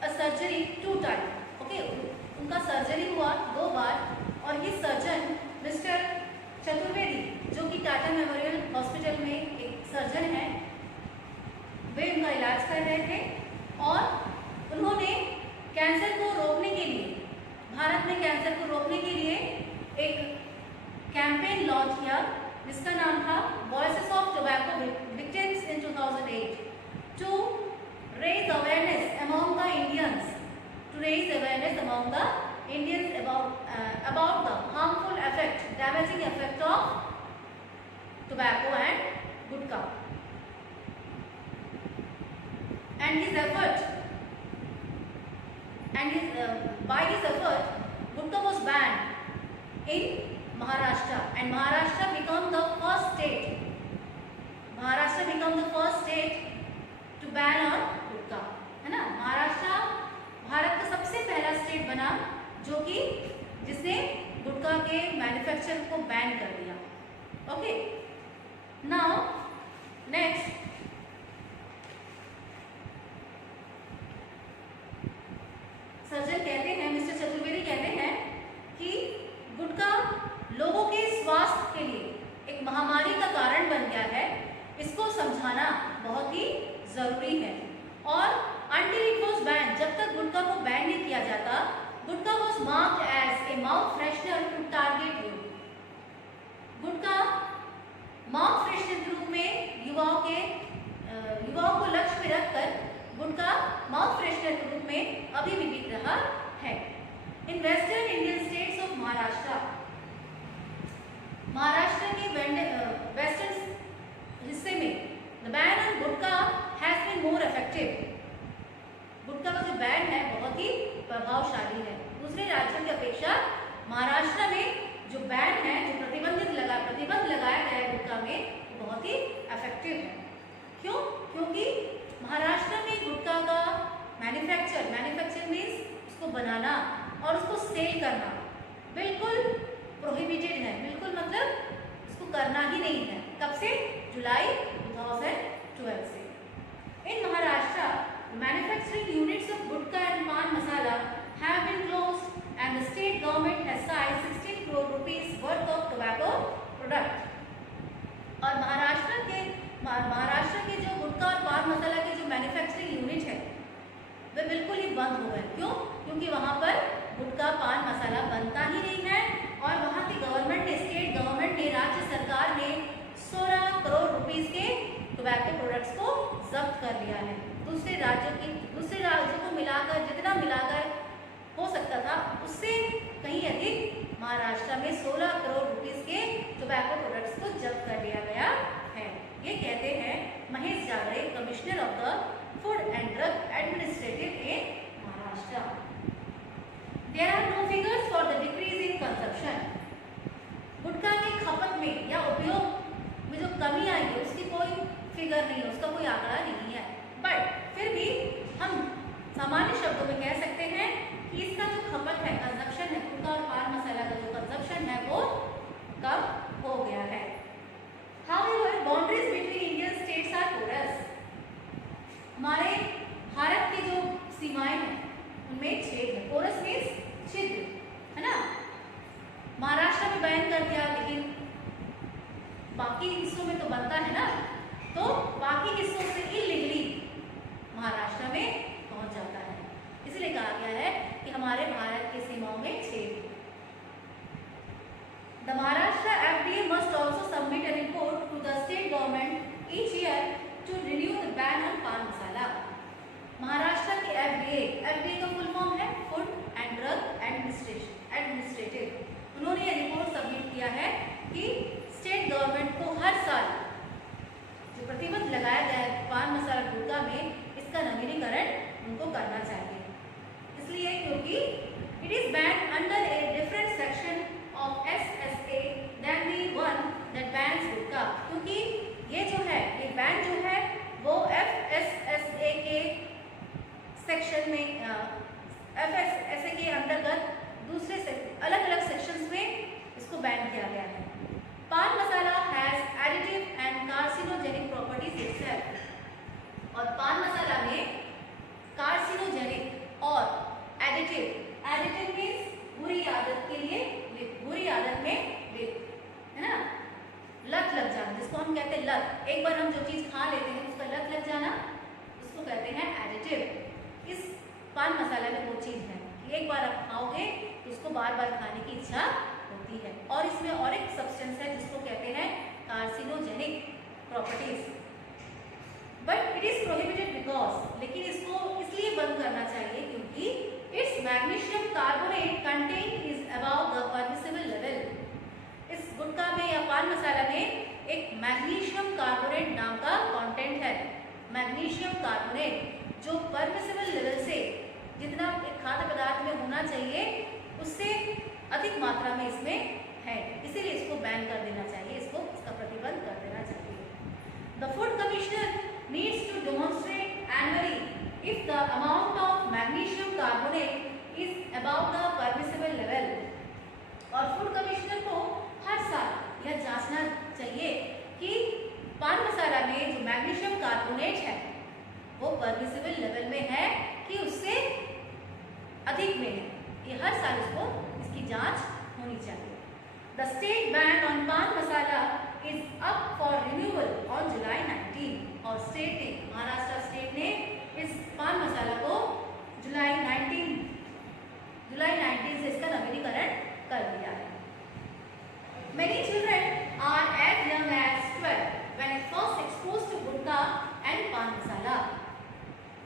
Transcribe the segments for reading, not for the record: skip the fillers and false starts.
a surgery 2 times. Okay, उनका surgery हुआ 2 बार और ये सर्जन मिस्टर चतुर्वेदी जो कि टाटा मेमोरियल हॉस्पिटल में एक सर्जन है, वे उनका इलाज कर रहे थे और उन्होंने कैंसर को रोकने के लिए, भारत में कैंसर को रोकने के लिए एक कैंपेन लॉन्च किया जिसका नाम था Voices of Tobacco Victims in 2008 to raise awareness among the Indians, about the harmful effect, damaging effect of tobacco and gutka. And his effort, by his effort, gutka was banned in Maharashtra, and Maharashtra became the first state. To ban on गुटखा, है ना। महाराष्ट्र भारत का सबसे पहला state बना जो कि जिसने गुटखा के मैन्युफैक्चर को बैन कर दिया। ओके, नाउ नेक्स्ट सर्जन कहते हैं, मिस्टर चतुर्वेदी कहते हैं कि गुटखा लोगों के स्वास्थ्य के लिए एक महामारी का कारण बन गया है, इसको समझाना बहुत ही जरूरी है। और until it was banned, जब तक गुटखा को बैन नहीं किया जाता, गुटखा was marked as a mouth freshener to target youth. Gutkha mouth freshener के रूप में युवाओं को लक्ष्य में रखकर गुटखा माउथ फ्रेशनर के रूप में अभी भी बिक रहा है। In western Indian states of Maharashtra के वेस्टर्न हिस्से में The ban on gutkha has been more effective. गुटखा का जो बैन है बहुत ही प्रभावशाली है। दूसरे राज्यों की अपेक्षा महाराष्ट्र में जो बैन है, जो प्रतिबंध लगाया गया है गुटखा में, बहुत ही इफेक्टिव है। क्यों? क्योंकि महाराष्ट्र में गुटखा का मैन्युफैक्चर मीन्स उसको बनाना और उसको सेल करना बिल्कुल प्रोहिबिटेड है। बिल्कुल मतलब उसको करना ही नहीं है। कब से? जुलाई 2012 से। In Maharashtra, manufacturing units of gutka and pan masala have been closed, and the state government has seized 16 crore rupees worth of tobacco product. और महाराष्ट्र के जो गुटखा और पान मसाला के जो मैन्युफैक्चरिंग यूनिट है वे बिल्कुल ही बंद हो गए। क्यों? क्योंकि वहाँ पर गुटखा पान मसाला बनता ही नहीं है और वहाँ की स्टेट गवर्नमेंट ने, राज्य सरकार ने 16 करोड़ रुपीस के टोबैको प्रोडक्ट्स को जब्त कर लिया है। दूसरे राज्यों को मिलाकर जितना हो सकता था उससे कहीं अधिक महाराष्ट्र में 16 करोड़ रुपीस के टोबैको प्रोडक्ट्स को जब्त कर लिया गया है। ये कहते हैं Mahesh Jagade, commissioner of the food and drug administrative in Maharashtra. There are no figures for the decrease in consumption. Gutkha की खपत में या उपयोग में जो कमी आई है उसकी कोई फिगर नहीं है, उसका कोई आंकड़ा नहीं है, बट फिर भी हम सामान्य शब्दों में कह सकते हैं कि इसका जो खपत है, कंजप्शन है, गुटखा और पान मसाला का जो कंजप्शन है वो कम हो गया है। However, boundaries between Indian states are porous. हमारे भारत की जो सीमाएं हैं उनमें छेद है। पोरस मीन्स छिद्र, है ना। महाराष्ट्र में बैन कर दिया, लेकिन बाकी हिस्सों में तो बनता है ना, तो बाकी हिस्सों से इलीगली महाराष्ट्र में पहुंच जाता है। इसलिए कहा गया है कि हमारे भारत की सीमाओं में छेद। The Maharashtra FDA must also submit a report to the state government each year to renew the ban on pan masala. Maharashtra के FDA का फुल फॉर्म है फूड एंड ड्रग एडमिनिस्ट्रेटिव। उन्होंने ये रिपोर्ट सबमिट किया है कि स्टेट गवर्नमेंट को हर साल जो प्रतिबंध लगाया गया है पान मसाला गुटखा में, इसका नवीनीकरण उनको करना चाहिए। इसलिए क्योंकि it is ban under a different section of SSA than the one that bans गुटखा। क्योंकि ये जो है, ये बैन जो है वो FSSA के सेक्शन में, FSSA के अंतर्गत दूसरे अलग अलग सेक्शंस में इसको बैन किया गया है। Paan masala has additive and carcinogenic properties itself. और पान मसाला में कार्सिनोजेनिक मसाला में वो चीज़ है कि एक बार आप खाओगे तो उसको बार बार खाने की इच्छा होती है। और इसमें और एक सब्सटेंस है जिसको कहते हैं carcinogenic properties, but it is prohibited because, लेकिन इसको इसलिए बंद करना चाहिए क्योंकि it's magnesium carbonate content is about the permissible level. इस गुटखा में या पान मसाला में एक मैग्नीशियम कार्बोनेट नाम का कंटेंट है। मैग्नीशियम कार्बोनेट जो परमिसिबल लेवल से जितना एक खाद्य पदार्थ में होना चाहिए उससे अधिक मात्रा में इसमें है, इसीलिए इसको बैन कर देना चाहिए, इसको इसका प्रतिबंध कर देना चाहिए। The food commissioner needs to demonstrate annually if the amount of magnesium carbonate is about the permissible level. और फूड कमिश्नर को हर साल यह जांचना चाहिए कि पान मसाला में जो मैग्नीशियम कार्बोनेट है वो परमिसिबल लेवल में है कि उससे अधिक में है, ये हर साल उसको इसकी जांच होनी चाहिए। The state ban on paan masala is up for renewal on July 19। और स्टेट ने, महाराष्ट्र स्टेट ने इस पान मसाला को जुलाई 19 से इसका नवीनीकरण कर दिया है। Many children are as young as 12 when it first exposed to gutkha and पान मसाला।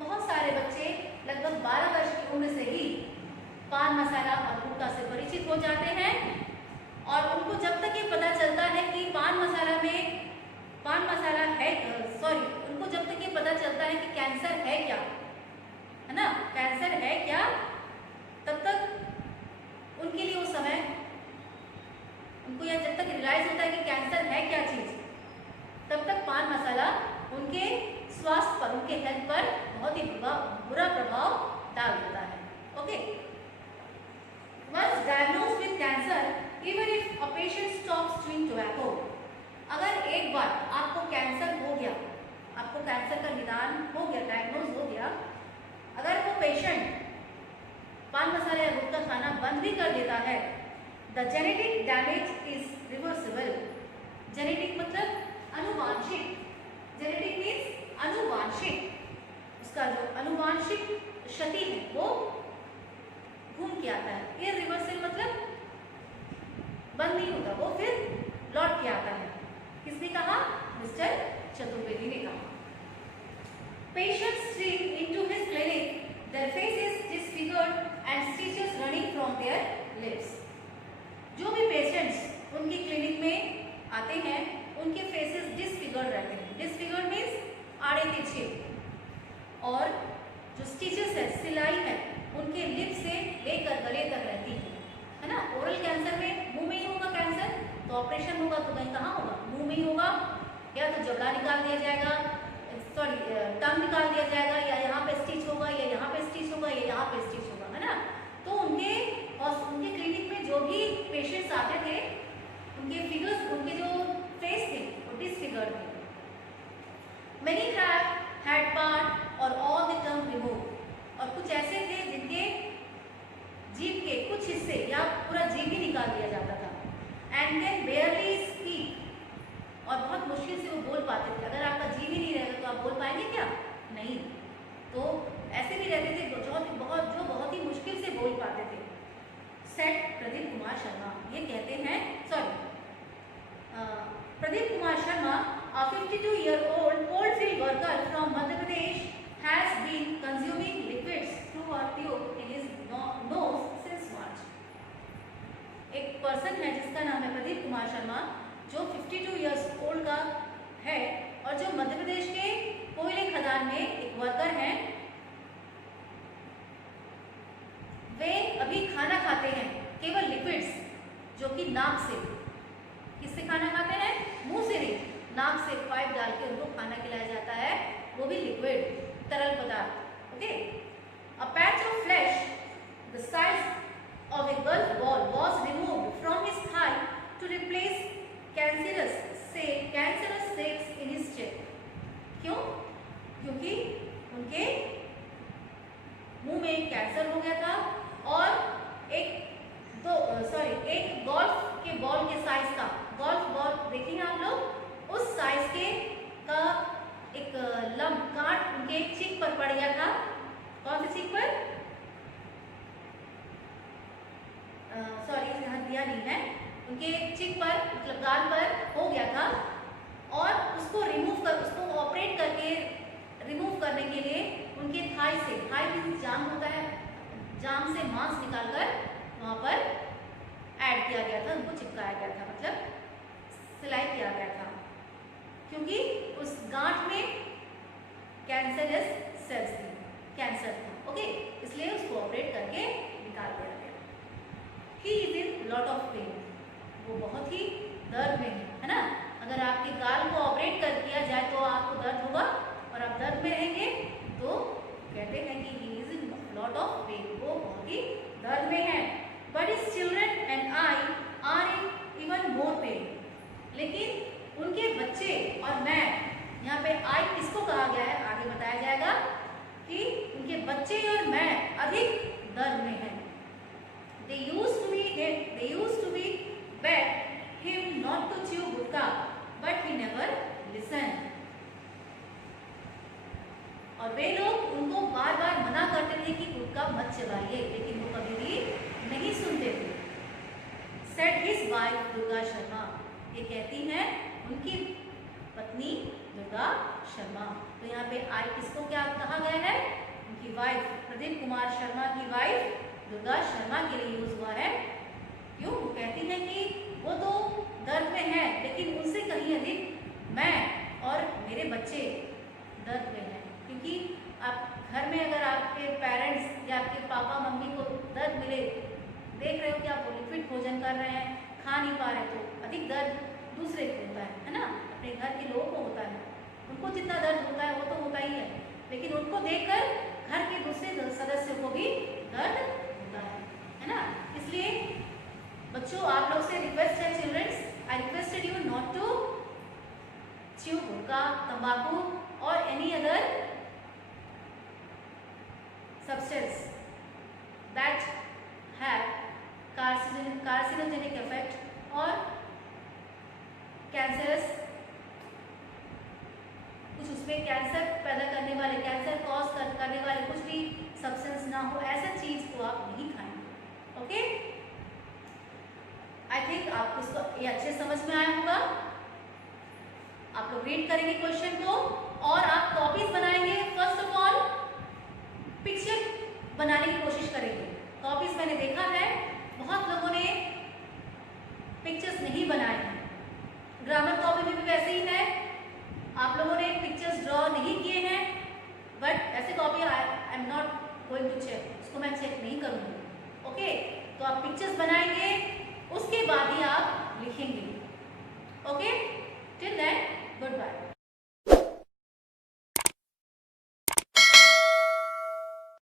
बहुत सारे बच्चे लगभग 12 वर्ष की उम्र से ही पान मसाला और गुटखा से परिचित हो जाते हैं और उनको जब तक ये पता चलता है कि पान मसाला है, उनको जब तक ये पता चलता है कि कैंसर है क्या, है ना, कैंसर है क्या, तब तक उनके लिए वो समय, उनको यह जब तक रियलाइज होता है कि कैंसर है क्या चीज, तब तक पान मसाला उनके स्वास्थ्य पर, उनके हेल्थ पर बहुत ही बुरा प्रभाव डाल देता है। Okay, once diagnosed with cancer, even if a patient stops chewing tobacco, अगर एक बार आपको कैंसर हो गया, आपको कैंसर का निदान हो गया, डायग्नोज हो गया, अगर वो पेशेंट पान मसाला या गुटखा खाना बंद भी कर देता है, the genetic damage is reversible. Genetic मतलब अनुवांशिक, जेनेटिक मीन्स अनुवांशिक, उसका जो अनुवांशिक क्षति है वो घूम के आता है। इररिवर्सिबल मतलब बंद नहीं होता, वो फिर लौट के आता है। किसने कहा? मिस्टर चतुर्वेदी ने कहा। Patients stream into his clinic, their faces disfigured and stitches running from their lips. जो भी पेशेंट्स उनकी क्लिनिक में आते हैं उनके फेसेस डिसफिगर्ड रहते हैं। डिसफिगर्ड मीन्स आड़े तिरछे, और जो स्टिचेस है, सिलाई है, उनके लिप से लेकर गले तक रहती है ना। ओरल कैंसर में मुंह में ही होगा कैंसर, तो ऑपरेशन होगा तो कहीं कहाँ होगा? मुंह में ही होगा, या तो जबड़ा निकाल दिया जाएगा, टंग निकाल दिया जाएगा, या यहाँ पे स्टिच होगा, या यहाँ पे स्टिच होगा, या यहाँ पे स्टिच होगा, है ना। तो उनके क्लिनिक में जो भी पेशेंट्स आते थे उनके फिगर्स, उनके जो फेस थे वो डिसफिगर्ड थे। मेनी हैव हैड पार्ट और ऑल द टंग रिमूव, और कुछ ऐसे थे जिनके जीभ के कुछ हिस्से या पूरा जीभ ही निकाल दिया जाता था। एंड कैन बेयरली स्पीक, और बहुत मुश्किल से वो बोल पाते थे। अगर आपका जीभ ही नहीं रहेगा तो आप बोल पाएंगे क्या? नहीं। तो ऐसे भी रहते थे जो बहुत ही मुश्किल से बोल पाते थे। सेट प्रदीप कुमार शर्मा, ये कहते हैं, Pradeep Kumar Sharma, a 52-year-old coalfield worker from Madhya Pradesh, has been consuming liquids through a tube in his nose since March. एक पर्सन है जिसका नाम है प्रदीप कुमार शर्मा, जो 52 years old का है और जो मध्य प्रदेश के कोयले खदान में एक वर्कर हैं। वे अभी खाना खाते हैं केवल लिक्विड्स, जो कि नाक से, किससे खाना खाते हैं? मुंह से नहीं, नाक से पाइप डाल के उनको खाना खिलाया जाता है, वो भी लिक्विड, तरल पदार्थ। Okay, a patch of flesh the size of a golf ball was removed from his thigh to replace cancerous cells in his chest. क्यों? क्योंकि उनके मुंह में कैंसर हो गया था और एक गोल्फ के बॉल के साइज का, गोल्फ बॉल देखेंगे आप लोग, उस साइज के का एक लम्ब, कांट उनके चीक पर पड़ गया था। कौन सी चीक पर? उंगलियां ली हैं, उनके चिक पर मतलब गाल पर हो गया था और उसको ऑपरेट करके रिमूव करने के लिए उनके थाई से, थाई मीन्स जाम होता है, जाम से मांस निकालकर वहाँ पर ऐड किया गया था, उनको चिपकाया गया था, मतलब सिलाई किया गया था, क्योंकि उस गांठ में कैंसरस सेल्स थी, कैंसर था। ओके, इसलिए उसको ऑपरेट करके निकाल दिया गया। He is in lot of pain, वो बहुत ही दर्द में है ना। अगर आपके गाल को ऑपरेट कर किया जाए तो आपको दर्द होगा और आप दर्द में रहेंगे, तो कहते हैं कि he is in lot of pain, वो बहुत ही दर्द में है। But his children and I are in even more pain, लेकिन उनके बच्चे और मैं, यहाँ पे आई किसको कहा गया है आगे बताया जाएगा कि उनके बच्चे और मैं अधिक दर्द में हैं। They used to be beg him not to chew gutkha, but he never listened. और वे लोग उनको बार बार मना करते थे कि गुटखा मत चबाइए, लेकिन वो कभी भी नहीं सुनते थे। Said his wife Durga Sharma, ये कहती हैं उनकी पत्नी दुर्गा शर्मा। तो यहाँ पे आई किसको क्या कहा गया है, उनकी वाइफ, प्रदीप कुमार शर्मा की वाइफ दुर्गा शर्मा के लिए यूज हुआ है। क्यों? वो कहती है कि वो तो दर्द में है, लेकिन उनसे कहीं अधिक मैं और मेरे बच्चे दर्द में हैं। क्योंकि आप घर में अगर आपके पेरेंट्स या आपके पापा मम्मी को दर्द मिले, देख रहे हो कि आप लिक्विड भोजन कर रहे हैं, खा नहीं पा रहे, तो अधिक दर्द दूसरे को होता है ना, अपने घर के लोगों को होता है। उनको जितना दर्द होता है वो तो होता ही है, लेकिन उनको देखकर घर के दूसरे सदस्यों को भी दर्द होता है ना। इसलिए बच्चों, आप लोग से रिक्वेस्ट है, childrens, I requested you not to chew gutkha, तंबाकू और any other substance that have carcinogenic effect or cancerous, कुछ उसमें कैंसर पैदा करने वाले, कैंसर कॉज करने वाले कुछ भी सब्सटेंस ना हो, ऐसा चीज को आप नहीं खाएंगे। ओके, आई थिंक आपको इसको ये अच्छे समझ में आया होगा। आप लोग रीड करेंगे क्वेश्चन को और आप कॉपीज बनाएंगे। फर्स्ट ऑफ ऑल पिक्चर बनाने की कोशिश करेंगे। कॉपीज मैंने देखा है बहुत लोगों ने पिक्चर्स नहीं बनाए हैं, ग्रामर कॉपी में भी वैसे ही है, आप लोगों ने पिक्चर्स ड्रॉ नहीं किए हैं, बट ऐसे copy I am not going to check, उसको मैं चेक नहीं करूँगी। ओके, तो आप पिक्चर्स बनाएंगे, उसके बाद ही आप लिखेंगे। Okay, till then good bye.